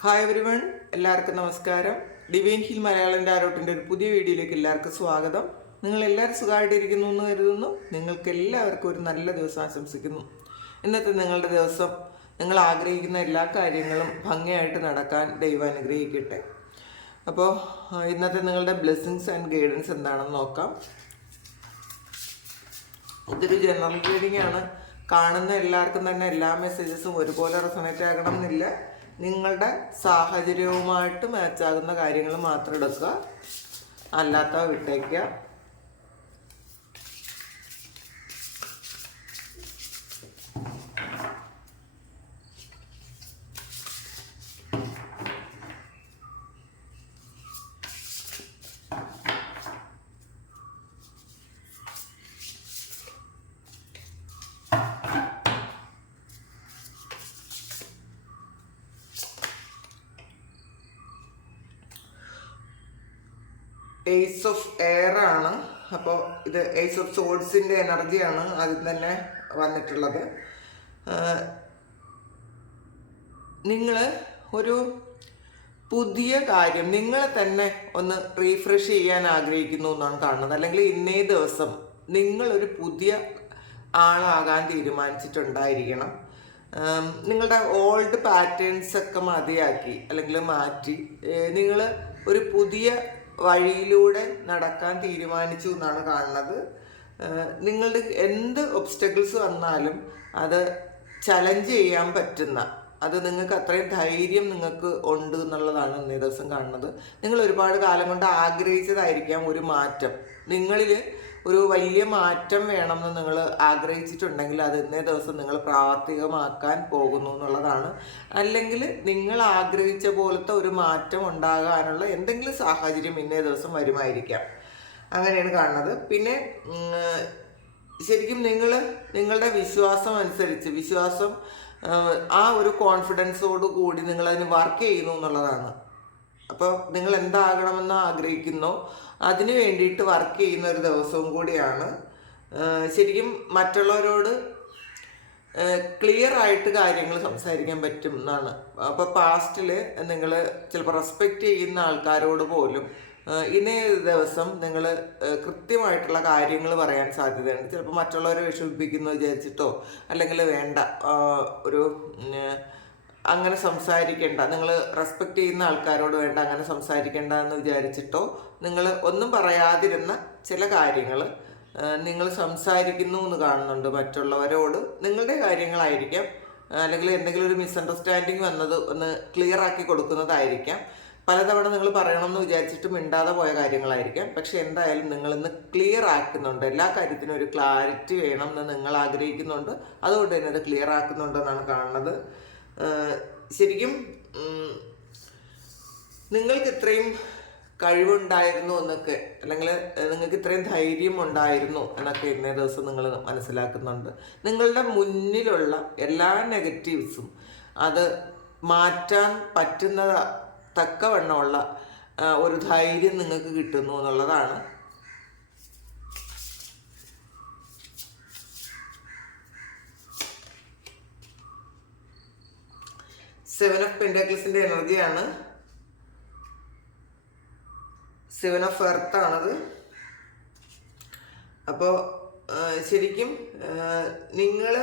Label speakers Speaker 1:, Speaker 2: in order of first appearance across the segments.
Speaker 1: Hi everyone എല്ലാവർക്കും നമസ്കാരം. Divine hill Malayalam ആരോട്ടിന്റെ ഒരു പുതിയ വീഡിയോയിലേക്ക് എല്ലാവർക്കും സ്വാഗതം. നിങ്ങൾ എല്ലാവരും സുഖമായിട്ടിരിക്കുന്നു എന്ന് കരുതുന്നു. നിങ്ങൾക്ക് എല്ലാവർക്കും ഒരു നല്ല ദിവസം ആശംസിക്കുന്നു. ഇന്നത്തെ നിങ്ങളുടെ ദിവസം നിങ്ങൾ ആഗ്രഹിക്കുന്ന എല്ലാ കാര്യങ്ങളും ഭംഗിയായിട്ട് നടക്കാൻ ദൈവം അനുഗ്രഹിക്കട്ടെ. അപ്പോൾ ഇന്നത്തെ നിങ്ങളുടെ ബ്ലെസ്സിങ്സ് ആൻഡ് ഗൈഡൻസ് എന്താണെന്ന് നോക്കാം. ഇതൊരു ജനറൽ റീഡിംഗ് ആണ്. കാണുന്ന എല്ലാവർക്കും തന്നെ എല്ലാ മെസ്സേജസും ഒരുപോലെ റെസണേറ്റ് ആകണം എന്നില്ല. നിങ്ങളുടെ സാഹചര്യവുമായിട്ട് മാച്ചാകുന്ന കാര്യങ്ങൾ മാത്രം എടുക്കുക. അല്ലാത്തവ വിട്ടേക്കുക. ഏസ് ഓഫ് എയർ ആണ്. അപ്പോൾ ഇത് എയ്സ് ഓഫ് സോഡ്സിന്റെ എനർജിയാണ് അതിൽ തന്നെ വന്നിട്ടുള്ളത്. നിങ്ങൾ ഒരു പുതിയ കാര്യം നിങ്ങളെ തന്നെ ഒന്ന് റീഫ്രഷ് ചെയ്യാൻ ആഗ്രഹിക്കുന്നു എന്നാണ് കാണുന്നത്. അല്ലെങ്കിൽ ഇന്നേ ദിവസം നിങ്ങളൊരു പുതിയ ആളാകാൻ തീരുമാനിച്ചിട്ടുണ്ടായിരിക്കണം. നിങ്ങളുടെ ഓൾഡ് പാറ്റേൺസ് ഒക്കെ മതിയാക്കി അല്ലെങ്കിൽ മാറ്റി. നിങ്ങൾ ഒരു പുതിയ വഴിയിലൂടെ നടക്കാൻ തീരുമാനിച്ചു എന്നാണ് കാണുന്നത്. നിങ്ങളുടെ എന്ത് ഒബ്സ്റ്റക്കിൾസ് വന്നാലും അത് ചലഞ്ച് ചെയ്യാൻ പറ്റുന്ന അത് നിങ്ങൾക്ക് അത്രയും ധൈര്യം നിങ്ങൾക്ക് ഉണ്ട് എന്നുള്ളതാണ് ഇന്നേ ദിവസം കാണുന്നത്. നിങ്ങൾ ഒരുപാട് കാലം കൊണ്ട് ആഗ്രഹിച്ചതായിരിക്കാം ഒരു മാറ്റം. നിങ്ങളിൽ ഒരു വലിയ മാറ്റം വേണമെന്ന് നിങ്ങൾ ആഗ്രഹിച്ചിട്ടുണ്ടെങ്കിൽ അത് ഇന്നേ ദിവസം നിങ്ങൾ പ്രാവർത്തികമാക്കാൻ പോകുന്നു എന്നുള്ളതാണ്. അല്ലെങ്കിൽ നിങ്ങൾ ആഗ്രഹിച്ച പോലത്തെ ഒരു മാറ്റം ഉണ്ടാകാനുള്ള എന്തെങ്കിലും സാഹചര്യം ഇന്നേ ദിവസം വരുമായിരിക്കാം. അങ്ങനെയാണ് കാണുന്നത്. പിന്നെ ശരിക്കും നിങ്ങൾ നിങ്ങളുടെ വിശ്വാസം അനുസരിച്ച് വിശ്വാസം ആ, ഒരു കോൺഫിഡൻസോട് കൂടി നിങ്ങൾ അതിന് വർക്ക് ചെയ്യുന്നു എന്നുള്ളതാണ്. അപ്പോൾ നിങ്ങൾ എന്താകണമെന്ന് ആഗ്രഹിക്കുന്നോ അതിന് വേണ്ടിയിട്ട് വർക്ക് ചെയ്യുന്ന ഒരു ദിവസവും കൂടിയാണ്. ശരിക്കും മറ്റുള്ളവരോട് ക്ലിയർ ആയിട്ട് കാര്യങ്ങൾ സംസാരിക്കാൻ പറ്റും എന്നാണ്. അപ്പോൾ പാസ്റ്റിൽ നിങ്ങൾ ചിലപ്പോൾ റെസ്പെക്റ്റ് ചെയ്യുന്ന ആൾക്കാരോട് പോലും ഇന്നേ ദിവസം നിങ്ങൾ കൃത്യമായിട്ടുള്ള കാര്യങ്ങൾ പറയാൻ സാധ്യതയുണ്ട്. ചിലപ്പോൾ മറ്റുള്ളവരെ വിഷമിപ്പിക്കുന്നു വിചാരിച്ചിട്ടോ അല്ലെങ്കിൽ വേണ്ട ഒരു അങ്ങനെ സംസാരിക്കേണ്ട. നിങ്ങൾ റെസ്പെക്റ്റ് ചെയ്യുന്ന ആൾക്കാരോട് വേണ്ട അങ്ങനെ സംസാരിക്കേണ്ട എന്ന് വിചാരിച്ചിട്ടോ നിങ്ങൾ ഒന്നും പറയാതിരുന്ന ചില കാര്യങ്ങൾ നിങ്ങൾ സംസാരിക്കുന്നു എന്ന് കാണുന്നുണ്ട് മറ്റുള്ളവരോട്. നിങ്ങളുടെ കാര്യങ്ങളായിരിക്കാം അല്ലെങ്കിൽ എന്തെങ്കിലും ഒരു മിസ്അണ്ടർസ്റ്റാൻഡിങ് വന്നത് ഒന്ന് ക്ലിയർ ആക്കി കൊടുക്കുന്നതായിരിക്കാം. പലതവണ നിങ്ങൾ പറയണമെന്ന് വിചാരിച്ചിട്ട് മിണ്ടാതെ പോയ കാര്യങ്ങളായിരിക്കാം. പക്ഷെ എന്തായാലും നിങ്ങൾ ഇന്ന് ക്ലിയർ ആക്കുന്നുണ്ട്. എല്ലാ കാര്യത്തിനും ഒരു ക്ലാരിറ്റി വേണം എന്ന് നിങ്ങൾ ആഗ്രഹിക്കുന്നുണ്ട്. അതുകൊണ്ട് തന്നെ അത് ക്ലിയർ ആക്കുന്നുണ്ടെന്നാണ് കാണുന്നത്. ശരിക്കും നിങ്ങൾക്ക് ഇത്രയും കഴിവുണ്ടായിരുന്നു എന്നൊക്കെ അല്ലെങ്കിൽ നിങ്ങൾക്ക് ഇത്രയും ധൈര്യം ഉണ്ടായിരുന്നു എന്നൊക്കെ ഇന്നേ ദിവസം നിങ്ങൾ മനസ്സിലാക്കുന്നുണ്ട്. നിങ്ങളുടെ മുന്നിലുള്ള എല്ലാ നെഗറ്റീവ്സും അത് മാറ്റാൻ പറ്റുന്ന തക്കവണ്ണമുള്ള ഒരു ധൈര്യം നിങ്ങൾക്ക് കിട്ടുന്നു എന്നുള്ളതാണ് സെവൻ ഓഫ് പെൻഡാക്ലിസിന്റെ എനർജിയാണ്. സെവൻ ഓഫ് എർത്ത് ആണത്. അപ്പോൾ ശരിക്കും നിങ്ങൾ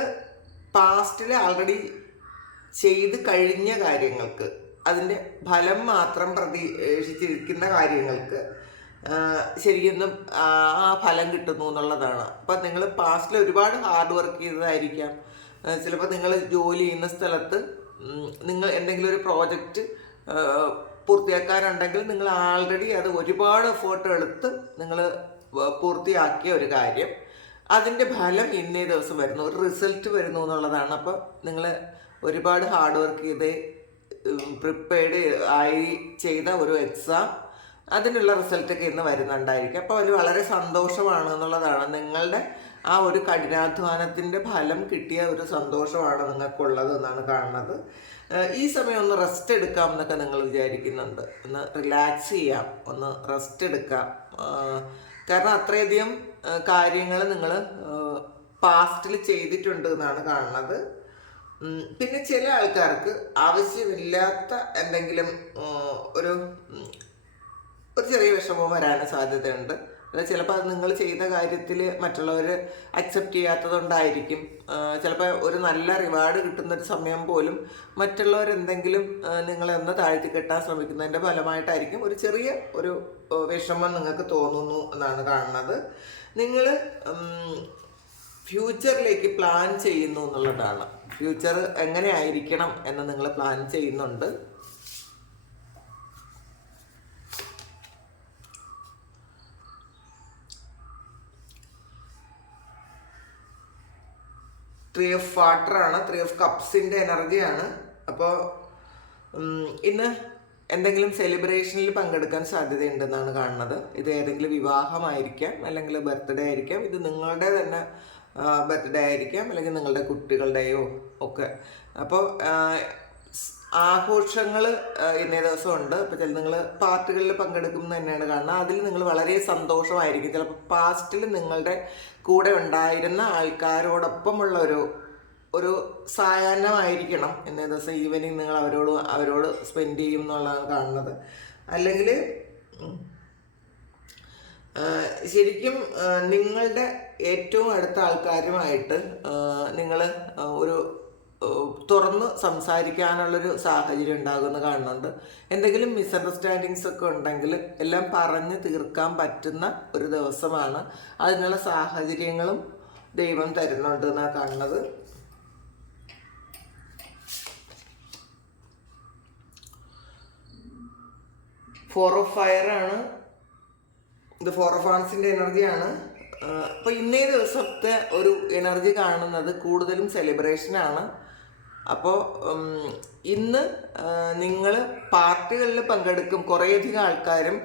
Speaker 1: പാസ്റ്റിൽ ആൾറെഡി ചെയ്ത് കഴിഞ്ഞ കാര്യങ്ങൾക്ക് അതിന്റെ ഫലം മാത്രം പ്രതീക്ഷിച്ചിരിക്കുന്ന കാര്യങ്ങൾക്ക് ശരിക്കും ആ ഫലം കിട്ടുന്നു എന്നുള്ളതാണ്. അപ്പം നിങ്ങൾ പാസ്റ്റിൽ ഒരുപാട് ഹാർഡ് വർക്ക് ചെയ്തതായിരിക്കാം. ചിലപ്പോൾ നിങ്ങൾ ജോലി ചെയ്യുന്ന സ്ഥലത്ത് നിങ്ങൾ എന്തെങ്കിലും ഒരു പ്രോജക്റ്റ് പൂർത്തിയാക്കാനുണ്ടെങ്കിൽ നിങ്ങൾ ആൾറെഡി അത് ഒരുപാട് എഫേർട്ട് എടുത്ത് നിങ്ങൾ പൂർത്തിയാക്കിയ ഒരു കാര്യം. അതിന്റെ ഫലം ഇന്നേ ദിവസം വരുന്നു. ഒരു റിസൾട്ട് വരുന്നു എന്നുള്ളതാണ്. അപ്പോൾ നിങ്ങൾ ഒരുപാട് ഹാർഡ് വർക്ക് ചെയ്ത് പ്രിപ്പയർഡ് ആയി ചെയ്ത ഒരു എക്സാം അതിനുള്ള റിസൾട്ടൊക്കെ ഇന്ന് വരുന്നുണ്ടായിരിക്കും. അപ്പോൾ അതിൽ വളരെ സന്തോഷമാണ് എന്നുള്ളതാണ് നിങ്ങളുടെ ആ ഒരു കഠിനാധ്വാനത്തിന്റെ ഫലം കിട്ടിയ ഒരു സന്തോഷമാണ് നിങ്ങൾക്കുള്ളത് എന്നാണ് കാണുന്നത്. ഈ സമയം ഒന്ന് റെസ്റ്റ് എടുക്കാം എന്നൊക്കെ നിങ്ങൾ വിചാരിക്കുന്നുണ്ട്. ഒന്ന് റിലാക്സ് ചെയ്യാം ഒന്ന് റെസ്റ്റ് എടുക്കാം. കാരണം അത്രയധികം കാര്യങ്ങൾ നിങ്ങൾ പാസ്റ്റിൽ ചെയ്തിട്ടുണ്ട് എന്നാണ് കാണുന്നത്. പിന്നെ ചില ആൾക്കാർക്ക് ആവശ്യമില്ലാത്ത എന്തെങ്കിലും ഒരു ഒരു ചെറിയ വിഷമം വരാനും സാധ്യതയുണ്ട്. അത് ചിലപ്പോൾ നിങ്ങൾ ചെയ്ത കാര്യത്തിൽ മറ്റുള്ളവർ അക്സെപ്റ്റ് ചെയ്യാത്തതുകൊണ്ടായിരിക്കും. ചിലപ്പോൾ ഒരു നല്ല റിവാർഡ് കിട്ടുന്നൊരു സമയം പോലും ആ, നിങ്ങളെ ഒന്ന് താഴ്ത്തി കെട്ടാൻ ശ്രമിക്കുന്നതിന്റെ ഫലമായിട്ടായിരിക്കും ഒരു ചെറിയ ഒരു വിഷമം നിങ്ങൾക്ക് തോന്നുന്നു എന്നാണ് കാണുന്നത്. നിങ്ങൾ ഫ്യൂച്ചറിലേക്ക് പ്ലാൻ ചെയ്യുന്നു എന്നുള്ളതാണ്. ഫ്യൂച്ചർ എങ്ങനെ ആയിരിക്കണം എന്ന് നിങ്ങൾ പ്ലാൻ ചെയ്യുന്നുണ്ട്. ത്രീ ഓഫ് വാട്ടർ ആണ് ത്രീ ഓഫ് കപ്സിന്റെ എനർജിയാണ് അപ്പോൾ ഇന്ന് എന്തെങ്കിലും സെലിബ്രേഷനിൽ പങ്കെടുക്കാൻ സാധ്യതയുണ്ടെന്നാണ് കാണുന്നത്. ഇത് ഏതെങ്കിലും വിവാഹമായിരിക്കാം അല്ലെങ്കിൽ ബർത്ത്ഡേ ആയിരിക്കാം. ഇത് നിങ്ങളുടെ തന്നെ ബർത്ത്ഡേ ആയിരിക്കാം അല്ലെങ്കിൽ നിങ്ങളുടെ കുട്ടികളുടെയോ ഒക്കെ. അപ്പോൾ ആഘോഷങ്ങൾ ഇന്നേ ദിവസം ഉണ്ട് അപ്പോൾ ചില നിങ്ങൾ പാർട്ടികളിൽ പങ്കെടുക്കുമെന്ന് തന്നെയാണ് കാണുന്നത്. അതിൽ നിങ്ങൾ വളരെ സന്തോഷമായിരിക്കും. ചിലപ്പോൾ പാസ്റ്റിൽ നിങ്ങളുടെ കൂടെ ഉണ്ടായിരുന്ന ആൾക്കാരോടൊപ്പമുള്ള ഒരു ഒരു സായാഹ്നമായിരിക്കണം എന്നേ ദിവസം ഈവനിങ് നിങ്ങൾ അവരോട് അവരോട് സ്പെൻഡ് ചെയ്യും എന്നുള്ളതാണ് കാണുന്നത്. അല്ലെങ്കിൽ ശരിക്കും നിങ്ങളുടെ ഏറ്റവും അടുത്ത ആൾക്കാരുമായിട്ട് നിങ്ങൾ ഒരു തുറന്ന് സംസാരിക്കാനുള്ളൊരു സാഹചര്യം ഉണ്ടാകുമെന്ന് കാണുന്നുണ്ട്. എന്തെങ്കിലും മിസ്അണ്ടർസ്റ്റാൻഡിങ്സ് ഒക്കെ ഉണ്ടെങ്കിൽ എല്ലാം പറഞ്ഞ് തീർക്കാൻ പറ്റുന്ന ഒരു ദിവസമാണ്. അതിനുള്ള സാഹചര്യങ്ങളും ദൈവം തരുന്നുണ്ട് എന്നാണ് കാണുന്നത്. ഫോർ ഓഫ് ഫയർ ആണ്. ഇത് ഫോർ ഓഫ് ആൺസിന്റെ എനർജിയാണ് അപ്പോൾ ഇന്നേ ദിവസത്തെ ഒരു എനർജി കാണുന്നത് കൂടുതലും സെലിബ്രേഷൻ ആണ്. അപ്പോൾ ഇന്ന് നിങ്ങൾ പാർട്ടികളിൽ പങ്കെടുക്കും കുറേയധികം ആൾക്കാരും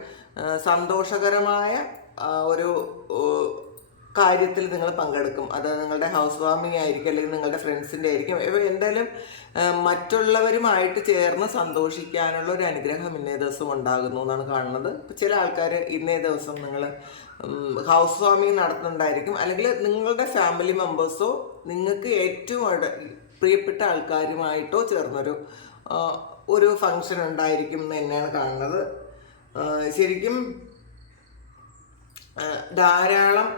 Speaker 1: സന്തോഷകരമായ ഒരു കാര്യത്തിൽ നിങ്ങൾ പങ്കെടുക്കും. അത് നിങ്ങളുടെ ഹൗസ് വാർമിംഗ് ആയിരിക്കും അല്ലെങ്കിൽ നിങ്ങളുടെ ഫ്രണ്ട്സിന്റെ ആയിരിക്കും. ഇപ്പോൾ എന്തായാലും മറ്റുള്ളവരുമായിട്ട് ചേർന്ന് സന്തോഷിക്കാനുള്ള ഒരു അനുഗ്രഹം ഇന്നേ ദിവസം ഉണ്ടാകുന്നു എന്നാണ് കാണുന്നത്. ചില ആൾക്കാർ ഇന്നേ ദിവസം നിങ്ങൾ ഹൗസ് വാർമിംഗ് നടത്തുന്നുണ്ടായിരിക്കും. അല്ലെങ്കിൽ നിങ്ങളുടെ ഫാമിലി മെമ്പേഴ്സോ നിങ്ങൾക്ക് ഏറ്റവും പ്രിയപ്പെട്ട ആൾക്കാരുമായിട്ടോ ചേർന്നൊരു ഒരു ഫങ്ഷൻ ഉണ്ടായിരിക്കും എന്ന് തന്നെയാണ് കാണുന്നത്. ശരിക്കും ധാരാളം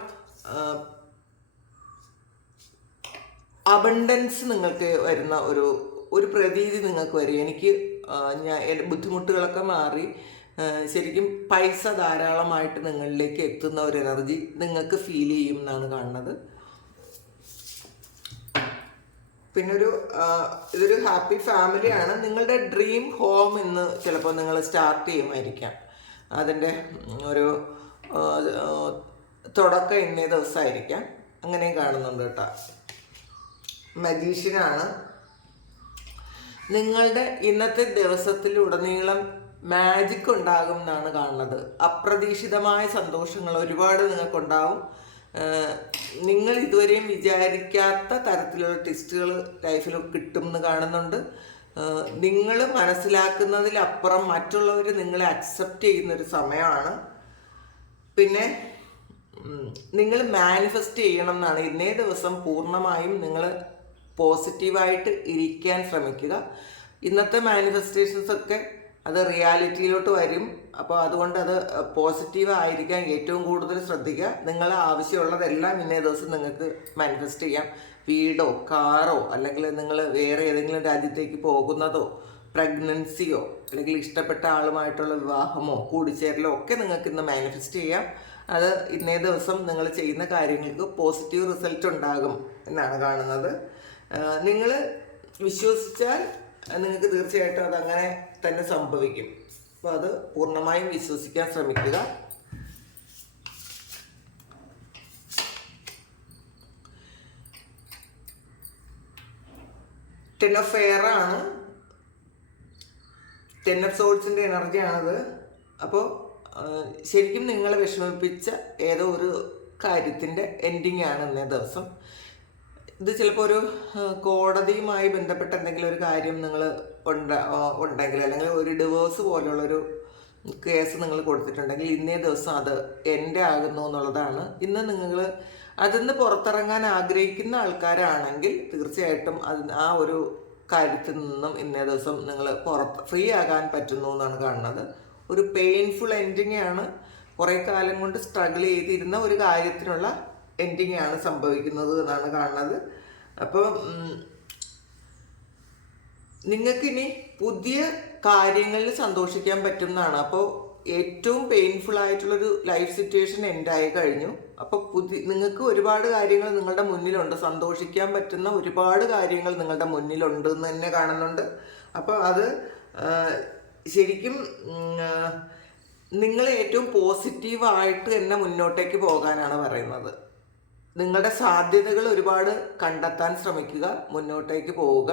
Speaker 1: അബണ്ടൻസ് നിങ്ങൾക്ക് വരുന്ന ഒരു ഒരു പ്രതീതി നിങ്ങൾക്ക് വരും. എനിക്ക് ഞാൻ ബുദ്ധിമുട്ടുകളൊക്കെ മാറി ശരിക്കും പൈസ ധാരാളമായിട്ട് നിങ്ങളിലേക്ക് എത്തുന്ന ഒരു എനർജി നിങ്ങൾക്ക് ഫീൽ ചെയ്യും എന്നാണ് കാണുന്നത്. പിന്നെ ഒരു ഇതൊരു ഹാപ്പി ഫാമിലിയാണ്. നിങ്ങളുടെ ഡ്രീം ഹോം ഇന്ന് ചിലപ്പോൾ നിങ്ങൾ സ്റ്റാർട്ട് ചെയ്യുമായിരിക്കാം. അതിന്റെ ഒരു തുടക്കം ഇന്നേ ദിവസമായിരിക്കാം. അങ്ങനെയും കാണുന്നുണ്ട് കേട്ടോ. മജീഷ്യനാണ്. നിങ്ങളുടെ ഇന്നത്തെ ദിവസത്തിലുടനീളം മാജിക് ഉണ്ടാകും എന്നാണ് കാണുന്നത്. അപ്രതീക്ഷിതമായ സന്തോഷങ്ങൾ ഒരുപാട് നിങ്ങൾക്കുണ്ടാവും. നിങ്ങൾ ഇതുവരെയും വിചാരിക്കാത്ത തരത്തിലുള്ള ടെസ്റ്റുകൾ ലൈഫിൽ കിട്ടും എന്ന് കാണുന്നുണ്ട്. നിങ്ങൾ മനസ്സിലാക്കുന്നതിലപ്പുറം മറ്റുള്ളവർ നിങ്ങളെ അക്സെപ്റ്റ് ചെയ്യുന്നൊരു സമയമാണ്. പിന്നെ നിങ്ങൾ മാനിഫെസ്റ്റ് ചെയ്യണം എന്നാണ്. ഇന്നേ ദിവസം പൂർണമായും നിങ്ങൾ പോസിറ്റീവായിട്ട് ഇരിക്കാൻ ശ്രമിക്കുക. ഇന്നത്തെ മാനിഫെസ്റ്റേഷൻസ് ഒക്കെ അത് റിയാലിറ്റിയിലോട്ട് വരും. അപ്പോൾ അതുകൊണ്ട് അത് പോസിറ്റീവ് ആയിരിക്കാൻ ഏറ്റവും കൂടുതൽ ശ്രദ്ധിക്കുക. നിങ്ങൾ ആവശ്യമുള്ളതെല്ലാം ഇന്നേ ദിവസം നിങ്ങൾക്ക് മാനിഫെസ്റ്റ് ചെയ്യാം. വീടോ കാറോ അല്ലെങ്കിൽ നിങ്ങൾ വേറെ ഏതെങ്കിലും രാജ്യത്തേക്ക് പോകുന്നതോ പ്രഗ്നൻസിയോ അല്ലെങ്കിൽ ഇഷ്ടപ്പെട്ട ആളുമായിട്ടുള്ള വിവാഹമോ കൂടിച്ചേരലോ ഒക്കെ നിങ്ങൾക്ക് ഇന്ന് മാനിഫെസ്റ്റ് ചെയ്യാം. അത് ഇന്നേ ദിവസം നിങ്ങൾ ചെയ്യുന്ന കാര്യങ്ങൾക്ക് പോസിറ്റീവ് റിസൾട്ട് ഉണ്ടാകും എന്നാണ് കാണുന്നത്. നിങ്ങൾ വിശ്വസിച്ചാൽ നിങ്ങൾക്ക് തീർച്ചയായിട്ടും അതങ്ങനെ തന്നെ സംഭവിക്കും. അപ്പോൾ അത് പൂർണമായും വിശ്വസിക്കാൻ ശ്രമിക്കുക. ടെൻ ഓഫ് ആണ്. ടെൻ ഓഫ് സോൾസിന്റെ എനർജിയാണത് അപ്പോൾ ശരിക്കും നിങ്ങളെ വിഷമിപ്പിച്ച ഏതോ ഒരു കാര്യത്തിന്റെ എൻഡിങ് ആണ് ഇന്നേ ദിവസം. ഇത് ചിലപ്പോൾ ഒരു കോടതിയുമായി ബന്ധപ്പെട്ട എന്തെങ്കിലും ഒരു കാര്യം നിങ്ങൾ ഉണ്ട ഉണ്ടെങ്കിൽ അല്ലെങ്കിൽ ഒരു ഡിവോഴ്സ് പോലുള്ളൊരു കേസ് നിങ്ങൾ കൊടുത്തിട്ടുണ്ടെങ്കിൽ ഇന്നേ ദിവസം അത് എന്റെ ആകുന്നു എന്നുള്ളതാണ്. ഇന്ന് നിങ്ങൾ അതിൽ നിന്ന് പുറത്തിറങ്ങാൻ ആഗ്രഹിക്കുന്ന ആൾക്കാരാണെങ്കിൽ തീർച്ചയായിട്ടും അത് ആ ഒരു കാര്യത്തിൽ നിന്നും ഇന്നേ ദിവസം നിങ്ങൾ പുറത്ത് ഫ്രീ ആകാൻ പറ്റുന്നു എന്നാണ് കാണുന്നത്. ഒരു പെയിൻഫുൾ എൻഡിങ് ആണ്. കുറേ കാലം കൊണ്ട് സ്ട്രഗിൾ ചെയ്തിരുന്ന ഒരു കാര്യത്തിനുള്ള എൻഡിങ് ആണ് സംഭവിക്കുന്നത് എന്നാണ് കാണുന്നത്. അപ്പോൾ നിങ്ങൾക്കിനി പുതിയ കാര്യങ്ങളിൽ സന്തോഷിക്കാൻ പറ്റുന്നതാണ്. അപ്പോൾ ഏറ്റവും പെയിൻഫുൾ ആയിട്ടുള്ളൊരു ലൈഫ് സിറ്റുവേഷൻ എൻഡായി കഴിഞ്ഞു. അപ്പോൾ പുതിയ നിങ്ങൾക്ക് ഒരുപാട് കാര്യങ്ങൾ നിങ്ങളുടെ മുന്നിലുണ്ട്. സന്തോഷിക്കാൻ പറ്റുന്ന ഒരുപാട് കാര്യങ്ങൾ നിങ്ങളുടെ മുന്നിലുണ്ട് എന്ന് തന്നെ കാണുന്നുണ്ട്. അപ്പോൾ അത് ശരിക്കും നിങ്ങൾ ഏറ്റവും പോസിറ്റീവായിട്ട് തന്നെ മുന്നോട്ടേക്ക് പോകാനാണ് പറയുന്നത്. നിങ്ങളുടെ സാധ്യതകൾ ഒരുപാട് കണ്ടെത്താൻ ശ്രമിക്കുക മുന്നോട്ടേക്ക് പോവുക.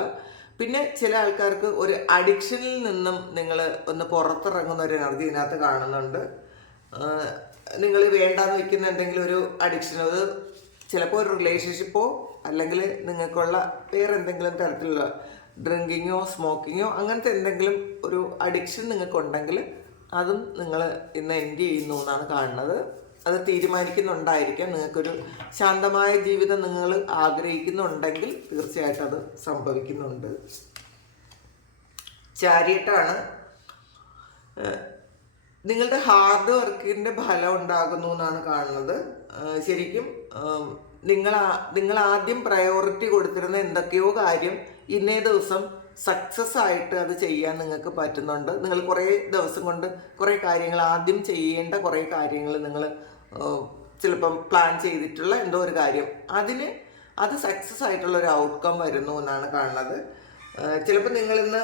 Speaker 1: പിന്നെ ചില ആൾക്കാർക്ക് ഒരു അഡിക്ഷനിൽ നിന്നും നിങ്ങൾ ഒന്ന് പുറത്തിറങ്ങുന്ന ഒരു എനർജി ഇതിനകത്ത് കാണുന്നുണ്ട്. നിങ്ങൾ വേണ്ടാന്ന് വെക്കുന്ന എന്തെങ്കിലും ഒരു അഡിക്ഷൻ അത് ചിലപ്പോൾ ഒരു റിലേഷൻഷിപ്പോ അല്ലെങ്കിൽ നിങ്ങൾക്കുള്ള വേറെ എന്തെങ്കിലും തരത്തിലുള്ള ഡ്രിങ്കിങ്ങോ സ്മോക്കിങ്ങോ അങ്ങനത്തെ എന്തെങ്കിലും ഒരു അഡിക്ഷൻ നിങ്ങൾക്കുണ്ടെങ്കിൽ അതും നിങ്ങൾ ഇന്ന് എൻഡ് ചെയ്യുന്നു എന്നാണ് കാണുന്നത്. അത് തീരുമാനിക്കുന്നുണ്ടായിരിക്കാം. നിങ്ങൾക്കൊരു ശാന്തമായ ജീവിതം നിങ്ങൾ ആഗ്രഹിക്കുന്നുണ്ടെങ്കിൽ തീർച്ചയായിട്ടും അത് സംഭവിക്കുന്നുണ്ട്. ചാരിയട്ടാണ് നിങ്ങളുടെ ഹാർഡ് വർക്കിന്റെ ഫലം ഉണ്ടാകുന്നു എന്നാണ് കാണുന്നത്. ശരിക്കും നിങ്ങൾ നിങ്ങൾ ആദ്യം പ്രയോറിറ്റി കൊടുത്തിരുന്ന എന്തൊക്കെയോ കാര്യം ഇന്നേ ദിവസം സക്സസ് ആയിട്ട് അത് ചെയ്യാൻ നിങ്ങൾക്ക് പറ്റുന്നുണ്ട്. നിങ്ങൾ കുറേ ദിവസം കൊണ്ട് കുറേ കാര്യങ്ങൾ ആദ്യം ചെയ്യേണ്ട കുറേ കാര്യങ്ങൾ നിങ്ങൾ ചിലപ്പം പ്ലാൻ ചെയ്തിട്ടുള്ള എന്തോ ഒരു കാര്യം. അതിന് അത് സക്സസ് ആയിട്ടുള്ള ഒരു ഔട്ട്കം വരുന്നു എന്നാണ് കാണുന്നത്. ചിലപ്പോൾ നിങ്ങളിന്ന്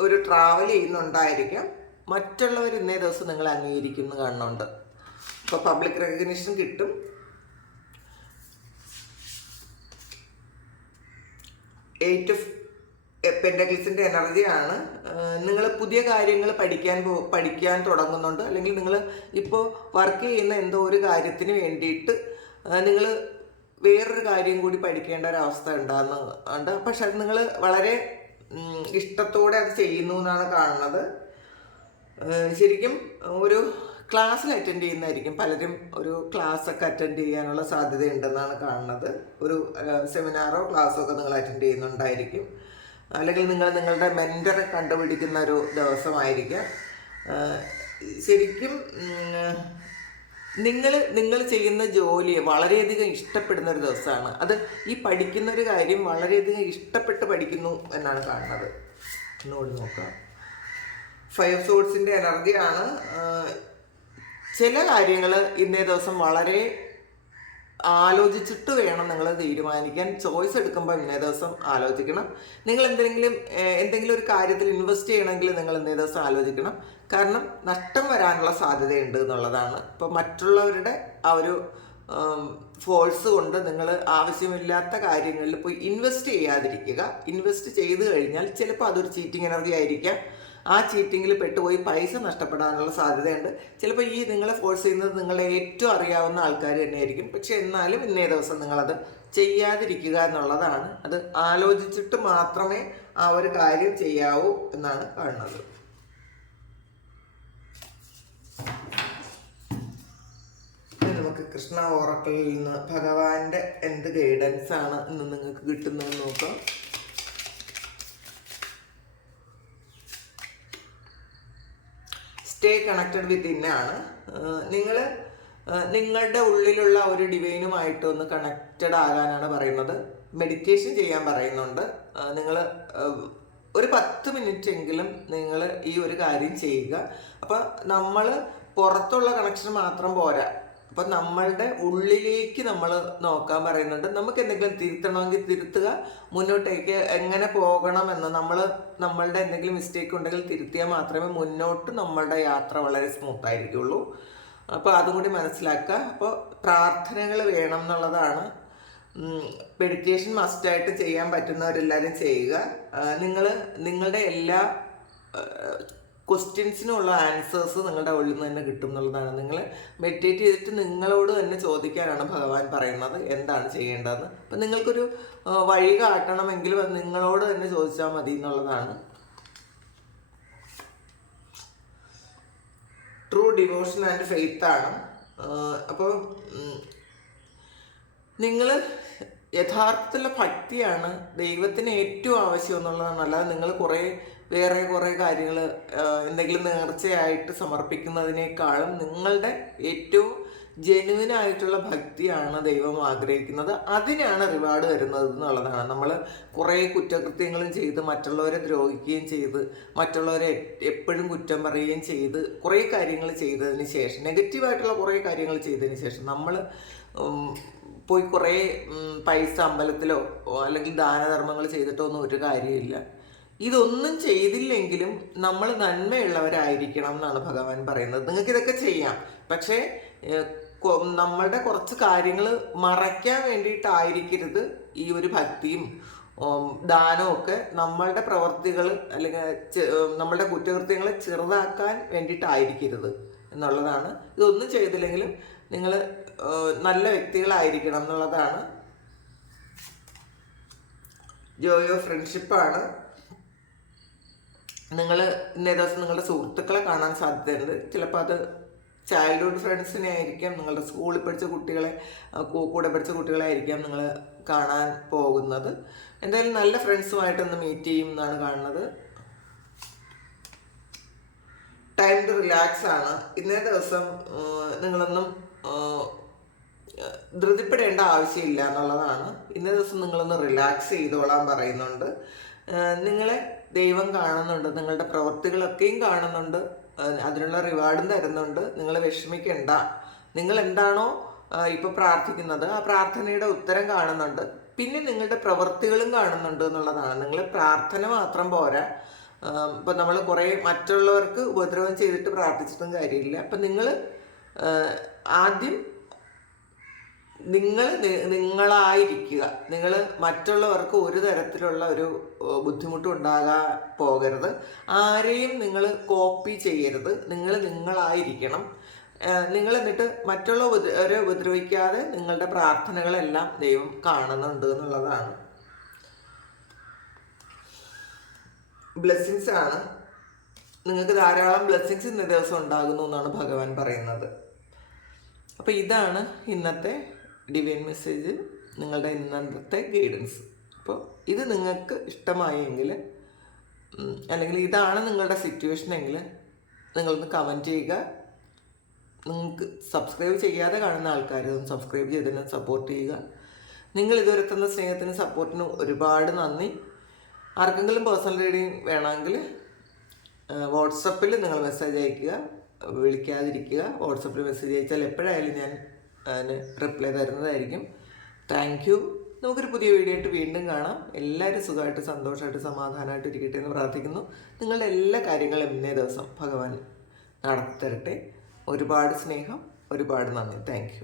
Speaker 1: ഒരു ട്രാവൽ ചെയ്യുന്നുണ്ടായിരിക്കാം. മറ്റുള്ളവർ ഇന്നേ ദിവസം നിങ്ങൾ അംഗീകരിക്കുന്നു കാണുന്നുണ്ട്. അപ്പോൾ പബ്ലിക് റെക്കഗ്നിഷൻ കിട്ടും. എയ്റ്റ് ഓഫ് പെൻഡഗിൾസിന്റെ എനർജിയാണ് നിങ്ങൾ പുതിയ കാര്യങ്ങൾ പഠിക്കാൻ പോ പഠിക്കാൻ തുടങ്ങുന്നുണ്ട്? അല്ലെങ്കിൽ നിങ്ങൾ ഇപ്പോൾ വർക്ക് ചെയ്യുന്ന എന്തോ ഒരു കാര്യത്തിന് വേണ്ടിയിട്ട് നിങ്ങൾ വേറൊരു കാര്യം കൂടി പഠിക്കേണ്ട ഒരു അവസ്ഥ ഉണ്ടാകുന്നുണ്ട് പക്ഷെ അത് നിങ്ങൾ വളരെ ഇഷ്ടത്തോടെ അത് ചെയ്യുന്നു എന്നാണ് കാണുന്നത്. ശരിക്കും ഒരു ക്ലാസ്സിൽ അറ്റൻഡ് ചെയ്യുന്നതായിരിക്കും. പലരും ഒരു ക്ലാസ് ഒക്കെ അറ്റൻഡ് ചെയ്യാനുള്ള സാധ്യതയുണ്ടെന്നാണ് കാണുന്നത്. ഒരു സെമിനാറോ ക്ലാസ്സോ ഒക്കെ നിങ്ങൾ അറ്റൻഡ് ചെയ്യുന്നുണ്ടായിരിക്കും. അല്ലെങ്കിൽ നിങ്ങൾ നിങ്ങളുടെ മെന്ററെ കണ്ടുപിടിക്കുന്ന ഒരു ദിവസമായിരിക്കാം. ശരിക്കും നിങ്ങൾ നിങ്ങൾ ചെയ്യുന്ന ജോലിയെ വളരെയധികം ഇഷ്ടപ്പെടുന്ന ഒരു ദിവസമാണ്. അത് ഈ പഠിക്കുന്ന ഒരു കാര്യം വളരെയധികം ഇഷ്ടപ്പെട്ട് പഠിക്കുന്നു എന്നാണ് കാണുന്നത്. എന്നോട് നോക്കാം. ഫൈവ് സോഴ്സിന്റെ എനർജിയാണ് ചില കാര്യങ്ങൾ ഇന്നേ ദിവസം വളരെ ആലോചിച്ചിട്ട് വേണം നിങ്ങൾ തീരുമാനിക്കാൻ. ചോയ്സ് എടുക്കുമ്പോൾ ഇന്നേ ദിവസം ആലോചിക്കണം. നിങ്ങൾ എന്തെങ്കിലും എന്തെങ്കിലും ഒരു കാര്യത്തിൽ ഇൻവെസ്റ്റ് ചെയ്യണമെങ്കിൽ നിങ്ങൾ ഇന്നേ ദിവസം ആലോചിക്കണം. കാരണം നഷ്ടം വരാനുള്ള സാധ്യതയുണ്ട് എന്നുള്ളതാണ്. ഇപ്പോൾ മറ്റുള്ളവരുടെ ആ ഒരു ഫോഴ്സ് കൊണ്ട് നിങ്ങൾ ആവശ്യമില്ലാത്ത കാര്യങ്ങളിൽ പോയി ഇൻവെസ്റ്റ് ചെയ്യാതിരിക്കുക. ഇൻവെസ്റ്റ് ചെയ്ത് കഴിഞ്ഞാൽ ചിലപ്പോൾ അതൊരു ചീറ്റിംഗ് എനർജി ആയിരിക്കാം. ആ ചീറ്റിങ്ങിൽ പെട്ടുപോയി പൈസ നഷ്ടപ്പെടാനുള്ള സാധ്യതയുണ്ട്. ചിലപ്പോൾ ഈ നിങ്ങളെ ഫോഴ്സ് ചെയ്യുന്നത് നിങ്ങളെ ഏറ്റവും അറിയാവുന്ന ആൾക്കാർ തന്നെയായിരിക്കും. പക്ഷെ എന്നാലും ഇന്നേ ദിവസം നിങ്ങളത് ചെയ്യാതിരിക്കുക എന്നുള്ളതാണ്. അത് ആലോചിച്ചിട്ട് മാത്രമേ ആ ഒരു കാര്യം ചെയ്യാവൂ എന്നാണ് കാണുന്നത്. നമുക്ക് കൃഷ്ണ ഓറക്കിളിൽ നിന്ന് ഭഗവാന്റെ എന്ത് ഗൈഡൻസ് ആണ് ഇന്ന് നിങ്ങൾക്ക് കിട്ടുന്നതെന്ന് നോക്കാം. സ്റ്റേ കണക്റ്റഡ് വിത്ത് ഇന്നാണ് നിങ്ങൾ നിങ്ങളുടെ ഉള്ളിലുള്ള ഒരു ഡിവൈനുമായിട്ട് ഒന്ന് കണക്റ്റഡ് ആകാനാണ് പറയുന്നത്. മെഡിറ്റേഷൻ ചെയ്യാൻ പറയുന്നുണ്ട്. നിങ്ങൾ ഒരു പത്ത് മിനിറ്റ് എങ്കിലും നിങ്ങൾ ഈ ഒരു കാര്യം ചെയ്യുക. അപ്പോൾ നമ്മൾ പുറത്തുള്ള കണക്ഷൻ മാത്രം പോരാ. അപ്പം നമ്മളുടെ ഉള്ളിലേക്ക് നമ്മൾ നോക്കാൻ പറയുന്നുണ്ട്. നമുക്ക് എന്തെങ്കിലും തിരുത്തണമെങ്കിൽ തിരുത്തുക മുന്നോട്ടേക്ക് എങ്ങനെ പോകണം എന്ന് നമ്മൾ നമ്മളുടെ എന്തെങ്കിലും മിസ്റ്റേക്ക് ഉണ്ടെങ്കിൽ തിരുത്തിയാൽ മാത്രമേ മുന്നോട്ട് നമ്മളുടെ യാത്ര വളരെ സ്മൂത്ത് ആയിരിക്കുള്ളൂ. അപ്പോൾ അതും കൂടി മനസ്സിലാക്കുക. അപ്പോൾ പ്രാർത്ഥനകൾ വേണം എന്നുള്ളതാണ്. മെഡിറ്റേഷൻ മസ്റ്റായിട്ട് ചെയ്യാൻ പറ്റുന്നവരെല്ലാവരും ചെയ്യുക. നിങ്ങൾ നിങ്ങളുടെ എല്ലാ ക്വസ്റ്റ്യൻസിനുള്ള ആൻസേഴ്സ് നിങ്ങളുടെ ഉള്ളിൽ നിന്ന് തന്നെ കിട്ടും എന്നുള്ളതാണ്. നിങ്ങൾ മെഡിറ്റേറ്റ് ചെയ്തിട്ട് നിങ്ങളോട് തന്നെ ചോദിക്കാനാണ് ഭഗവാൻ പറയുന്നത് എന്താണ് ചെയ്യേണ്ടതെന്ന്. അപ്പം നിങ്ങൾക്കൊരു വഴി കാട്ടണമെങ്കിലും അത് നിങ്ങളോട് തന്നെ ചോദിച്ചാൽ മതി എന്നുള്ളതാണ്. ട്രൂ ഡിവോഷൻ ആൻഡ് ഫെയ്ത്ത് ആണ്. അപ്പോൾ നിങ്ങൾ യഥാർത്ഥത്തിലുള്ള ഭക്തിയാണ് ദൈവത്തിന് ഏറ്റവും ആവശ്യം എന്നുള്ളതാണ്. അല്ലാതെ നിങ്ങൾ കുറേ വേറെ കുറേ കാര്യങ്ങൾ എന്തെങ്കിലും നേർച്ചയായിട്ട് സമർപ്പിക്കുന്നതിനേക്കാളും നിങ്ങളുടെ ഏറ്റവും ജെനുവിൻ ആയിട്ടുള്ള ഭക്തിയാണ് ദൈവം ആഗ്രഹിക്കുന്നത്. അതിനാണ് റിവാർഡ് വരുന്നത് എന്നുള്ളതാണ്. നമ്മൾ കുറേ കുറ്റകൃത്യങ്ങളും ചെയ്ത് മറ്റുള്ളവരെ ദ്രോഹിക്കുകയും ചെയ്ത് മറ്റുള്ളവരെ എപ്പോഴും കുറ്റം പറയുകയും ചെയ്ത് കുറേ കാര്യങ്ങൾ ചെയ്തതിന് ശേഷം നെഗറ്റീവായിട്ടുള്ള കുറേ കാര്യങ്ങൾ ചെയ്തതിന് ശേഷം നമ്മൾ പോയി കുറേ പൈസ അമ്പലത്തിലോ അല്ലെങ്കിൽ ദാനധർമ്മങ്ങൾ ചെയ്തിട്ടോ ഒന്നും ഒരു കാര്യമില്ല ഇതൊന്നും ചെയ്തില്ലെങ്കിലും നമ്മൾ നന്മയുള്ളവരായിരിക്കണം എന്നാണ് ഭഗവാൻ പറയുന്നത്. നിങ്ങൾക്ക് ഇതൊക്കെ ചെയ്യാം. പക്ഷേ നമ്മളുടെ കുറച്ച് കാര്യങ്ങൾ മറയ്ക്കാൻ വേണ്ടിയിട്ടായിരിക്കരുത് ഈ ഒരു ഭക്തിയും ദാനമൊക്കെ നമ്മളുടെ പ്രവർത്തികൾ അല്ലെങ്കിൽ നമ്മളുടെ കുറ്റകൃത്യങ്ങളെ ചെറുതാക്കാൻ വേണ്ടിയിട്ടായിരിക്കരുത് എന്നുള്ളതാണ്. ഇതൊന്നും ചെയ്തില്ലെങ്കിലും നിങ്ങൾ നല്ല വ്യക്തികളായിരിക്കണം എന്നുള്ളതാണ്. ജോയോ ഫ്രണ്ട്ഷിപ്പാണ് നിങ്ങൾ ഇന്നേ ദിവസം നിങ്ങളുടെ സുഹൃത്തുക്കളെ കാണാൻ സാധ്യതയുണ്ട്. ചിലപ്പോൾ അത് ചൈൽഡ്ഹുഡ് ഫ്രണ്ട്സിനെ ആയിരിക്കാം നിങ്ങളുടെ സ്കൂളിൽ പഠിച്ച കുട്ടികളെ കൂടെ പഠിച്ച കുട്ടികളെ ആയിരിക്കാം നിങ്ങൾ കാണാൻ പോകുന്നത്. എന്തായാലും നല്ല ഫ്രണ്ട്സുമായിട്ടൊന്ന് മീറ്റ് ചെയ്യും എന്നാണ് കാണുന്നത്. ടൈം ടു റിലാക്സ് ആണ്. ഇന്നേ ദിവസം നിങ്ങളൊന്നും ധൃതിപ്പെടേണ്ട ആവശ്യമില്ല എന്നുള്ളതാണ്. ഇന്നേ ദിവസം നിങ്ങളൊന്ന് റിലാക്സ് ചെയ്തോളാൻ പറയുന്നുണ്ട്. നിങ്ങളെ ദൈവം കാണുന്നുണ്ട് നിങ്ങളുടെ പ്രവൃത്തികളൊക്കെയും കാണുന്നുണ്ട് അതിനുള്ള റിവാർഡും തരുന്നുണ്ട് നിങ്ങൾ വിഷമിക്കണ്ട. നിങ്ങൾ എന്താണോ ഇപ്പോൾ ഇപ്പൊ പ്രാർത്ഥിക്കുന്നത് ആ പ്രാർത്ഥനയുടെ ഉത്തരം കാണുന്നുണ്ട്. പിന്നെ നിങ്ങളുടെ പ്രവൃത്തികളും കാണുന്നുണ്ട് എന്നുള്ളതാണ്. നിങ്ങൾ പ്രാർത്ഥന മാത്രം പോരാ. ഇപ്പൊ നമ്മൾ കുറേ മറ്റുള്ളവർക്ക് ഉപദ്രവം ചെയ്തിട്ട് പ്രാർത്ഥിച്ചിട്ടും കാര്യമില്ല. അപ്പം നിങ്ങൾ ആദ്യം നിങ്ങൾ നിങ്ങളായിരിക്കുക. നിങ്ങൾ മറ്റുള്ളവർക്ക് ഒരു തരത്തിലുള്ള ഒരു ബുദ്ധിമുട്ടും ഉണ്ടാകാൻ പോകരുത്. ആരെയും നിങ്ങൾ കോപ്പി ചെയ്യരുത്. നിങ്ങൾ നിങ്ങളായിരിക്കണം. നിങ്ങൾ എന്നിട്ട് മറ്റുള്ളവരെ ഉപദ്രവിക്കാതെ നിങ്ങളുടെ പ്രാർത്ഥനകളെല്ലാം ദൈവം കാണുന്നുണ്ട് എന്നുള്ളതാണ്. ബ്ലെസ്സിങ്സ് ആണ്. നിങ്ങൾക്ക് ധാരാളം ബ്ലെസ്സിങ്സ് ഇന്ന ദിവസം ഉണ്ടാകുന്നു എന്നാണ് ഭഗവാൻ പറയുന്നത്. അപ്പോൾ ഇതാണ് ഇന്നത്തെ ഡിവൈൻ മെസ്സേജ് നിങ്ങളുടെ ഇന്നത്തെ ഗൈഡൻസ് അപ്പോൾ ഇത് നിങ്ങൾക്ക് ഇഷ്ടമായെങ്കിൽ അല്ലെങ്കിൽ ഇതാണ് നിങ്ങളുടെ സിറ്റുവേഷൻ എങ്കിൽ നിങ്ങളൊന്ന് കമന്റ് ചെയ്യുക. നിങ്ങൾക്ക് സബ്സ്ക്രൈബ് ചെയ്യാതെ കാണുന്ന ആൾക്കാർ ഒന്ന് സബ്സ്ക്രൈബ് ചെയ്തതിന് സപ്പോർട്ട് ചെയ്യുക. നിങ്ങൾ ഇതുവരെ തന്ന സ്നേഹത്തിനും സപ്പോർട്ടിനും ഒരുപാട് നന്ദി. ആർക്കെങ്കിലും പേഴ്സണൽ റീഡിങ് വേണമെങ്കിൽ വാട്സപ്പിൽ നിങ്ങൾ മെസ്സേജ് അയയ്ക്കുക വിളിക്കാതിരിക്കുക. വാട്സപ്പിൽ മെസ്സേജ് അയച്ചാൽ എപ്പോഴായാലും ഞാൻ അതിന് റിപ്ലൈ തരുന്നതായിരിക്കും. താങ്ക് യു നമുക്കൊരു പുതിയ വീഡിയോ ആയിട്ട് വീണ്ടും കാണാം. എല്ലാവരും സുഖമായിട്ട് സന്തോഷമായിട്ട് സമാധാനമായിട്ട് ഇരിക്കട്ടെ എന്ന് പ്രാർത്ഥിക്കുന്നു. നിങ്ങളുടെ എല്ലാ കാര്യങ്ങളും ഇന്നേ ദിവസം ഭഗവാൻ നടത്തരട്ടെ. ഒരുപാട് സ്നേഹം ഒരുപാട് നന്ദി. താങ്ക്